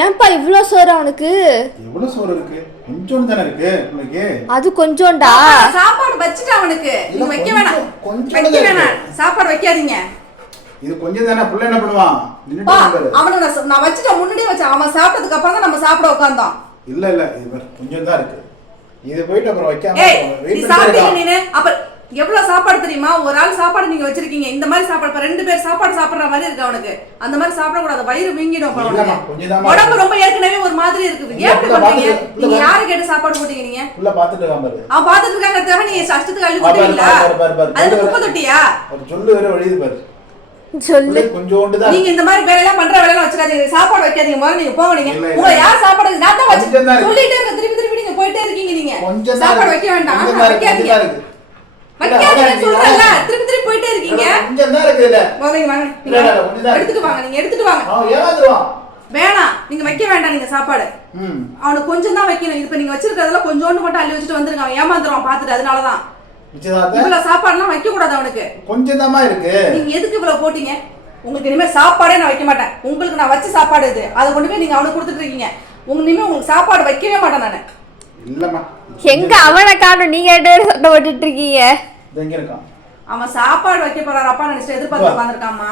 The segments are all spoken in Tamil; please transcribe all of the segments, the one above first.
ஏன்பா இவ்ளோ சோறு அவனுக்கு? எவ்வளவு சோறு இருக்கு? கொஞ்சோண்டு தானே இருக்கு உங்களுக்கு அது கொஞ்சோண்டா? சாப்பாடு வச்சுட்டு அவனுக்கு. நீங்க வைக்க கொஞ்சம், வேணாம். கொஞ்சம் வைக்க வேணாம். சாப்பாடு வைக்காதீங்க. இது கொஞ்சம் தானே புள்ள என்ன பண்ணுவான் பா நின்னுட்டு பாரு. அவனை நான் வச்சுட்டேன் முன்னாடியே வச்சேன். அவன் சாப்பிட்டதுக்கு அப்புறம் தான் நம்ம சாப்பிட உட்காந்தோம் இல்ல இல்ல இது கொஞ்சம் தான் இருக்கு. இது போயிட்டு அப்புறம் வைக்காம நீ சாப்பிட்டீங்க. நீனு? அப்ப எவ்வளவு சாப்பாடு தெரியுமா? ஒரு ஆள் சாப்பாடு நீங்க வச்சிருக்கீங்க. இந்த மாதிரி சாப்பாடு இப்ப ரெண்டு பேர் சாப்பாடு சாப்பிடுற மாதிரி இருக்கு அவனுக்கு அந்த மாதிரி சாப்பிட கூடாது. வயிறு வீங்கிடும் உடம்பு. ரொம்ப ஏற்கனவே ஒரு மாதிரி இருக்குது ஏன் பண்றீங்க? நீங்க யாரை கேட்டு சாப்பாடு போட்டீங்க நீங்க? பாத்துட்டு பாரு. அவன் பாத்துட்டு இருக்காங்க நீங்க அஷ்டத்துக்கு அள்ளி பாரு, அது. குப்பை தொட்டியா? ஒரு சொல்லு வேற வழியுது பாரு. சொல்லு. நீங்க இந்த மாதிரி வேலையெல்லாம் பண்ற வேலையெல்லாம் வச்சுக்காதீங்க. சாப்பாடு வைக்காதீங்க. முதல்ல நீங்க போங்க நீங்க. உங்களை யார் சாப்பாடு நான் தான் வச்சு. சொல்லிட்டே இருக்க திருப்பி திருப்பி நீங்க போயிட்டே இருக்கீங்க நீங்க. சாப்பாடு. வைக்க வேண்டாம். வைக்காதீங்க. கொஞ்சம் தான் இருக்கு. இல்ல, வைக்காதீங்க அதான் சொல்றேன்ல. திருப்பி திருப்பி போயிட்டே இருக்கீங்க. கொஞ்சம் தான் இருக்கு இதுல வாங்க வாங்க. இல்ல, இல்ல, இல்ல, கொஞ்சம் தான் இருக்கு. எடுத்துட்டு வாங்க நீங்க எடுத்துட்டு வாங்க. அவன் வேணாம். நீங்க வைக்க வேண்டாம் நீங்க சாப்பாடு. ம். அவனுக்கு கொஞ்சம் தான் வைக்கணும். இப்ப நீங்க வச்சிருக்கிறதுல கொஞ்சோண்டு மட்டும் அள்ளி வச்சுட்டு வந்துருங்க. அவன் ஏமாந்துருவான் பாத்துட்டு அதனாலதான். இவ்வளவு சாப்பாடுலாம் வைக்க கூடாது அவனுக்கு. கொஞ்சம் தாமா இருக்கு. நீங்க எதுக்கு இவ்வளவு போட்டீங்க? உங்களுக்கு இனிமே சாப்பாடே நான் வைக்க மாட்டேன். உங்களுக்கு நான் வச்ச சாப்பாடு இது. அதை கொண்டு போய் நீங்க அவனுக்கு கொடுத்துட்டு இருக்கீங்க. உங்க இனிமே உங்களுக்கு சாப்பாடு வைக்கவே மாட்டேன் நானு. இல்லம்மா. எங்க அவனை காணும்? நீங்க ரெண்டு பேரும் சண்டை போட்டுட்டு இருக்கீங்க. இது எங்க இருக்கான் அவன் சாப்பாடு வைக்க போறாரு. அப்பா நினைச்சிட்டு எதிர்பார்த்து உட்காந்துருக்காமா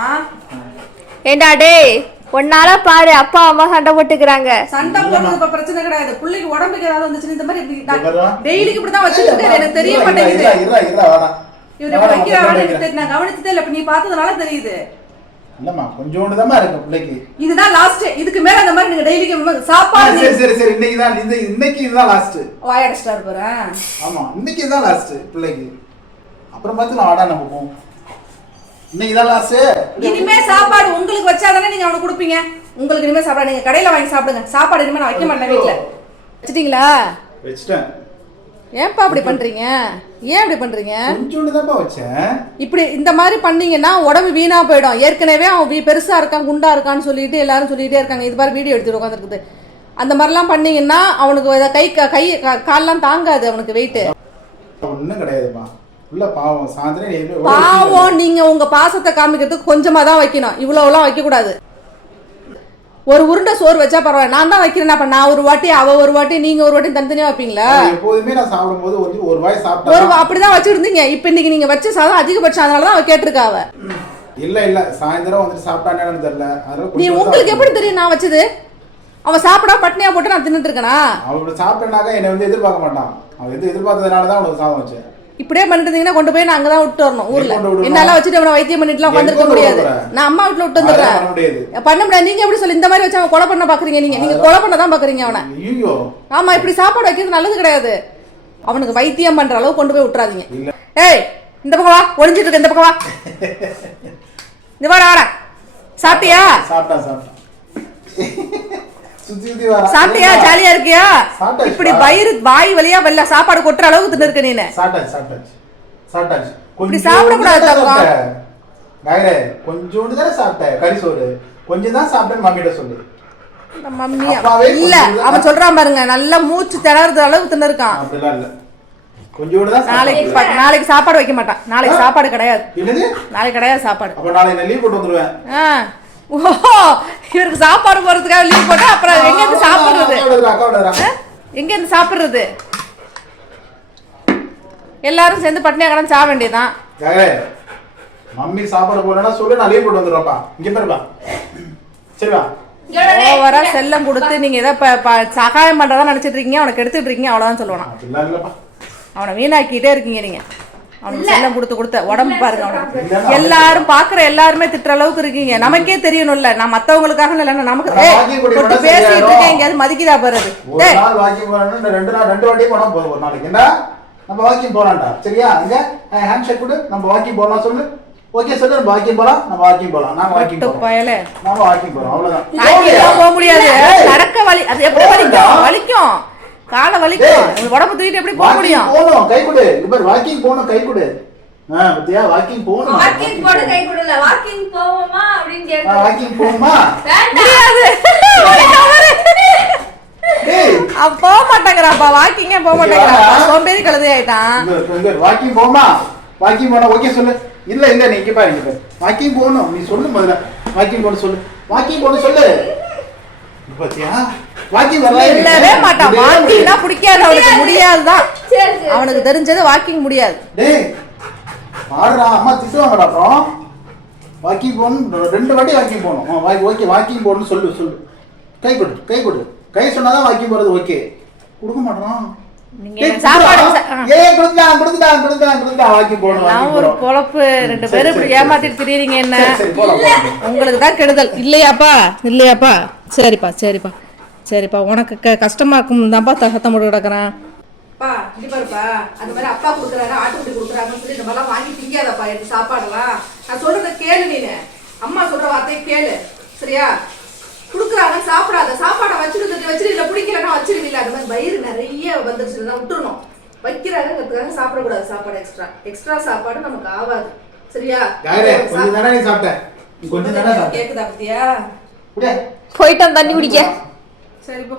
ஏண்டா டேய் ஒன்னால பாரு அப்பா அம்மா சண்டை போட்டுக்கிறாங்க. சண்டை போடுறது இப்ப பிரச்சனை கிடையாது. பிள்ளைக்கு உடம்புக்கு ஏதாவது வந்துச்சுன்னு இந்த மாதிரி. டெய்லிக்கு இப்படிதான் வச்சுட்டு இருக்காரு எனக்கு தெரிய மாட்டேங்குது. இவர் வைக்கிறாரு நான் கவனிச்சதே இல்ல. இப்ப நீ பார்த்ததுனால தெரியுது. இல்லம்மா கொஞ்சோண்டு இருக்கு பிள்ளைக்கு. இதுதான் லாஸ்ட் இதுக்கு மேல இந்த மாதிரி நீங்க டெய்லிக்கு சாப்பாடு சரி சரி சரி. இன்னைக்கு தான் இந்த இன்னைக்கு இதுதான் லாஸ்ட் வாயடிச்சிட்டா போறேன். ஆமா இன்னைக்கு இதுதான் லாஸ்ட் பிள்ளைக்கு. அப்புறம் பார்த்துக்கலாம் வாடா நம்ம போவோம். இன்னைக்கு தான் லாஸ்ட் இனிமே சாப்பாடு உங்களுக்கு வச்சாதானே நீங்க அவனுக்கு கொடுப்பீங்க? உங்களுக்கு இனிமே சாப்பாடு நீங்க கடையில வாங்கி சாப்பிடுங்க. சாப்பாடு இனிமே நான் வைக்க மாட்டேன் வீட்ல. வச்சிட்டீங்களா? வச்சுட்டேன். ஏன்பா அப்படி பண்றீங்க? ஏன் இப்படி பண்றீங்க? கொஞ்சோண்டு தான்ப்பா வச்சேன். இப்படி இந்த மாதிரி பண்ணீங்கன்னா உடம்பு வீணா போயிடும். ஏற்கனவே அவன் வீ- பெருசா இருக்கான் குண்டா இருக்கான்னு சொல்லிட்டு எல்லாரும் சொல்லிட்டே இருக்காங்க. இது மாதிரி வீடியோ எடுத்துட்டு உட்காந்துருக்குது அந்த மாதிரிலாம் பண்ணீங்கன்னா அவனுக்கு கை க- கால்லாம் தாங்காது அவனுக்கு வெயிட் ஒன்றும் கிடையாதுப்பா. பாவம் நீங்க உங்க பாசத்தை காமிக்கிறதுக்கு கொஞ்சமா தான் வைக்கணும். இவ்வளவுலாம் வைக்க கூடாது ஒரு உருண்டை சோறு வச்சா பரவாயில்ல. நான் தான் வைக்கிறேன். அப்ப நான் ஒரு வாட்டி அவ ஒரு வாட்டி நீங்க ஒரு வாட்டி தனித்தனியா வைப்பீங்களா? எப்போதுமே நான் சாப்பிடும்போது ஒரு ஒரு வாய் ஒரு சாப்பிட்டா வா- அப்படிதான் வச்சிருந்தீங்க. இப்ப இன்னைக்கு நீங்க வச்ச சாதம் அதிகபட்சம். அதனால தான் அவ கேட்டிருக்கா அவ. இல்ல இல்ல. சாயந்தரம் வந்துட்டு சாப்பிட்டானு தெரியல. நீ உங்களுக்கு எப்படி தெரியும் நான் வச்சது? அவன் சாப்பிடா பட்னியா போட்டு நான் தின்னுட்டு இருக்கனா? அவன் சாப்பிட்டனாக்க என்னை வந்து எதிர்பார்க்க மாட்டான். அவன் எது எதிர்பார்த்ததுனால தான் அவனுக்கு சாதம் வச்சேன். இப்படியே பண்ணிட்டு இருந்தீங்கன்னா கொண்டு போய் நான் அங்கதான் விட்டு வரணும் ஊர்ல? என்னால வச்சுட்டு அவனை வைத்தியம் பண்ணிட்டுலாம் உட்காந்துருக்க முடியாது? நான் அம்மா வீட்டுல விட்டு வந்துடுறேன். பண்ண முடியாது. நீங்க எப்படி சொல்லி? இந்த மாதிரி வச்சு அவன் கொலை பண்ண பாக்குறீங்க நீங்க. நீங்க கொலை பண்ண தான் பாக்குறீங்க அவனை. ஆமா இப்படி சாப்பாடு வைக்கிறது நல்லது கிடையாது. அவனுக்கு வைத்தியம் பண்ற அளவு கொண்டு போய் விட்டுறாதீங்க. ஏய் இந்த பக்கம் வா. ஒளிஞ்சிட்டு இருக்க இந்த பக்கம் வா. இந்த வாடா வாடா. சாப்பிட்டியா? சுத்தி வர சாப்பிட்டியா? ஜாலியா இருக்கியா. இப்படி வயிறு வாய் வழியா வெள்ள சாப்பாடு கொட்டுற அளவுக்கு தின்னு இருக்க நீனு. இப்படி தப்பா? சாப்பிட்டேன். காயரே கொஞ்சோண்டு தானே சாப்பிட்டேன். கறி சோறு. கொஞ்சம் தான் சாப்பிட்டேன் மம்மிட்ட சொல்லு. இல்ல அவன் சொல்றான் பாருங்க நல்லா மூச்சு திணறது அளவுக்கு தின்னு இருக்கான். அப்படிலாம் இல்ல. கொஞ்சோண்டு தான் நாளைக்கு நாளைக்கு சாப்பாடு வைக்க மாட்டான். நாளைக்கு சாப்பாடு கிடையாது. நாளைக்கு கிடையாது சாப்பாடு. அப்ப நாளைக்கு நான் லீவ் போட்டு வந்துருவேன். ஆ. ஓஹோ இவருக்கு சாப்பாடு போறதுக்காக லீவ் போட்டா அப்புறம் எங்க இருந்து சாப்பிடுறது? எங்க இருந்து சாப்பிடுறது? எல்லாரும் சேர்ந்து பட்னியா கடந்து சாக வேண்டியதுதான். காயரே மம்மி சாப்பாடு போடலன்னா சொல்லு நான் லீவ் போட்டு வந்துடுறேன்ப்பா. இங்க பாருப்பா சரி வா ஓவரா செல்லம் கொடுத்து நீங்க ஏதோ சகாயம் பண்றதா நினைச்சிட்டு இருக்கீங்க அவனை கெடுத்துட்டு இருக்கீங்க அவ்வளவுதான் சொல்லுவானா அவனை வீணாக்கிட்டே இருக்கீங்க நீங்க. அவனுக்கு செல்லம் கொடுத்து கொடுத்த உடம்பு பாருங்க அவனுக்கு. எல்லாரும் பாக்குற எல்லாருமே திட்டுற அளவுக்கு இருக்கீங்க. நமக்கே தெரியணும்ல. நான் மத்தவங்களுக்காக இல்லைன்னா நமக்கு பேசிட்டு. இருக்கேன் எங்கேயாவது மதிக்குதா பாருது ஒரு டேய். நாள் வாக்கிங் போனா ரெண்டு நாள் ரெண்டு வாட்டி போனா போதும் ஒரு நாளைக்கு. என்ன? நம்ம வாக்கிங் போலாம்டா. சரியா? அங்க ஹேண்ட் ஷேக் கொடு. நம்ம வாக்கிங் போலாம் சொல்லு. ஓகே சொல்லு. நம்ம வாக்கிங் போலாம். நம்ம வாக்கிங் போலாம். நாங்க வாக்கிங் போறோம். நாம வாக்கிங் போறோம். அவ்வளவுதான். போக முடியாது. நடக்க வலி அது எப்படி. வலிக்கும்? வலிக்கும். காலை வலிக்கும் உடம்பு தூக்கிட்டு எப்படி போக முடியும்? போகணும் கை கொடு. பாரு வாக்கிங் போகணும் கை கொடு. ஆ பத்தியா? வாக்கிங் போகணும். வாக்கிங் போட கை கொடுல. வாக்கிங் போவோமா அப்படின்னு கேட்டோம் வாக்கிங் போகுமா முடியாது. போக மாட்டேங்கிறாப்பா. வாக்கிங்கே போக மாட்டேங்கிறாப்பா. சோம்பேறி கழுதை ஆயிட்டான். வாக்கிங் போமா வாக்கிங் போனா ஓகே சொல்லு. இல்ல இல்ல நீ இங்க பாரு இங்க வாக்கிங் போகணும். நீ சொல்லு முதல்ல. வாக்கிங் போன சொல்லு. வாக்கிங் போன சொல்லு. பாத்தியா? வாக்கிங் வரல இல்லவே மாட்டான் வாக்கிங்னா பிடிக்காது. அவனுக்கு முடியாதுதான் சரி சரி அவனுக்கு தெரிஞ்சது வாக்கிங் முடியாது. டேய் ஆடுறா அம்மா திட்டுவாங்கடா அப்புறம். வாக்கிங் போகணும். ரெண்டு வாட்டி வாக்கிங் போகணும். ஓகே வாக்கிங் போகணும்னு சொல்லு சொல்லு. கை கொடு கை கொடு. கை சொன்னாதான் வாக்கிங் போறது ஓகே. கொடுக்க மாட்டான்? பொழப்பு. ரெண்டு பேரும் இப்படி. ஏமாத்திட்டு திரியுறீங்க என்ன. உங்களுக்கு தான் கெடுதல். இல்லையாப்பா? இல்லையாப்பா? சரிப்பா சரிப்பா. சரிப்பா உனக்கு க கஷ்டமா இருக்கும் தான்ப்பா சத்தம் போட்டு கிடக்குறான். பா இது பாருப்பா அந்த மாதிரி அப்பா கொடுக்குறாரு ஆட்டுக்குட்டி கொடுக்குறாங்கன்னு சொல்லி இந்த மாதிரிலாம் வாங்கி திங்காதப்பா எடுத்து சாப்பாடெல்லாம். நான் சொல்றத கேளு நீனு. அம்மா சொல்ற வார்த்தையை கேளு சரியா? கொடுக்குறாங்க சாப்பிடாத. சாப்பாடை வச்சிருந்து வச்சிரு இல்ல பிடிக்கலன்னா வச்சிருங்க இல்ல. அது மாதிரி வயிறு நிறைய வந்துருச்சுன்னா விட்டுறணும். வைக்கிறாங்கிறதுக்காக சாப்பிடக்கூடாது சாப்பாடு எக்ஸ்ட்ரா எக்ஸ்ட்ரா சாப்பாடு நமக்கு ஆகாது. சரியா? யாரே? கொஞ்சம் தானே நீ சாப்பிட்ட? நீ கொஞ்சம் தானே சாப்பிட்ட? கேக்குதா பத்தியா? அப்படியே போயிட்டான் தண்ணி குடிக்க. சரி போ.